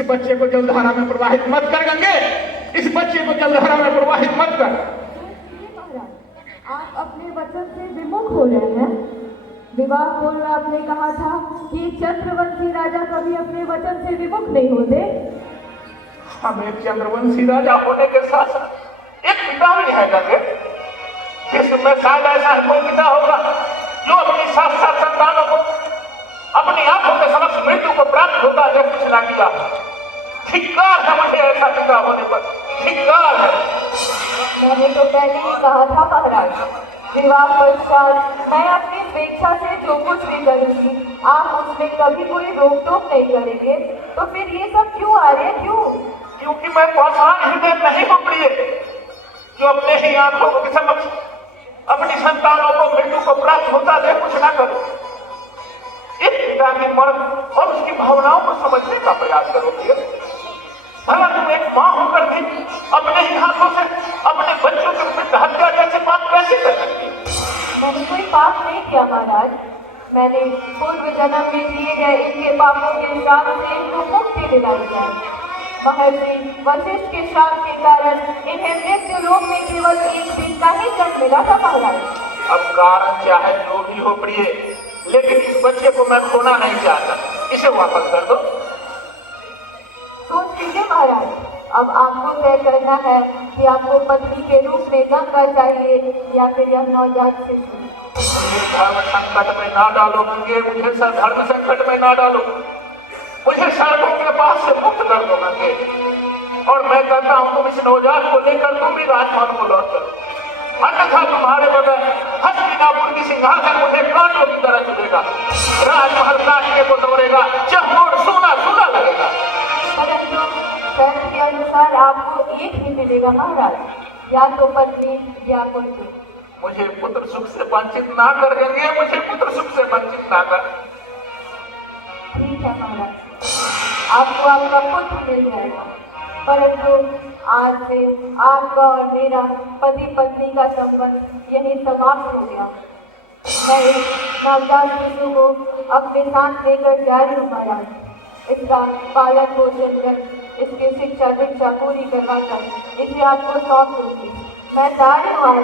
इस बच्चे को जलधारा में प्रवाहित मत कर गंगे, इस बच्चे को जलधारा में प्रवाहित मत कर। आप अपने वचन से विमुख हो रहे हैं। विवाह पूर्व आपने कहा था कि चंद्रवंशी राजा कभी अपने वचन से विमुख नहीं होते। हम एक चंद्रवंशी राजा होने के साथ एक पिता भी है गंगे। विश्व में शायद ऐसा कोई पिता होगा जो अपनी सात सात संतानों को अपनी आंखों के समक्ष मृत्यु को प्राप्त होता है कुछ ना किया। धिक्कार है मुझे ऐसा पिता होने पर, धिक्कार है। मैंने तो पहले ही कहा था महाराज, विवाह पश्चात मैं अपनी स्वेच्छा से जो कुछ भी करूंगी आप उसमें कभी कोई रोक टोक नहीं करेंगे, तो फिर ये सब क्यों आ रहे हैं? क्यों? क्योंकि मैं पाषाण हृदय नहीं हूं प्रिय, जो अपने ही आंखों के समक्ष अपनी संतानों को मृत्यु को प्राप्त होता देख कुछ ना करो। एक पिता की मर्म और उसकी भावनाओं को समझने का प्रयास करो प्रिय। भला तुम एक मां होकर भी अपने ही हाथों से अपने बच्चों की मृत्यु हत्या जैसे पाप कैसे कर सकती? मैंने कोई पाप नहीं किया महाराज। मैंने पूर्व जन्म में किए गए इनके पापों के श्राप से इनको मुक्ति दिलाई जाए। महर्षि वशिष्ठ के श्राप के कारण इन्हें मृत्यु लोक में केवल एक दिन का ही जन्म मिला था महाराज। अब कारण चाहे जो भी हो प्रिय, लेकिन इस बच्चे को मैं खोना नहीं चाहता, इसे वापस कर दो। सोच लीजिए महाराज, अब आपको तय करना है कि आपको पत्नी के रूप में गंगा चाहिए या फिर यह नवजात शिशु। मुझे धर्म संकट में ना डालो गंगे, मुझे धर्म संकट में ना डालो, मुझे सड़कों के पास से मुक्त कर दो गंगे। और मैं कहता हूँ तुम इस नवजात को लेकर तुम भी राजमहल को लौट चलो, अन्यथा तुम्हारे बगैर हस्तिनापुर की सिंहासन मुझे कांटों की तरह चलेगा, राजमहल काटने को दौड़ेगा, चहुर सोना सोना लगेगा। परंतु शर्त के अनुसार आपको एक ही मिलेगा महाराज, या तो पत्नी या पुत्र। मुझे पुत्र सुख से वंचित ना कर गंगे, मुझे पुत्र सुख से वंचित ना कर। ठीक है महाराज, आपको आपका पुत्र मिल जाएगा, परंतु आज से आपका और मेरा पति पत्नी का संबंध यही समाप्त हो गया। मैं इस नवजात शिशु को अपने साथ लेकर जा रही हूँ महाराज। इसका पालन पोषण कर, इसकी शिक्षा दीक्षा पूरी करवा कर इसे आपको सौंप दूंगी। मैं जा रही हूँ।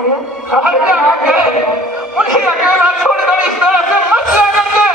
मुझे अकेला छोड़कर इस तरह से मत जा गंगे।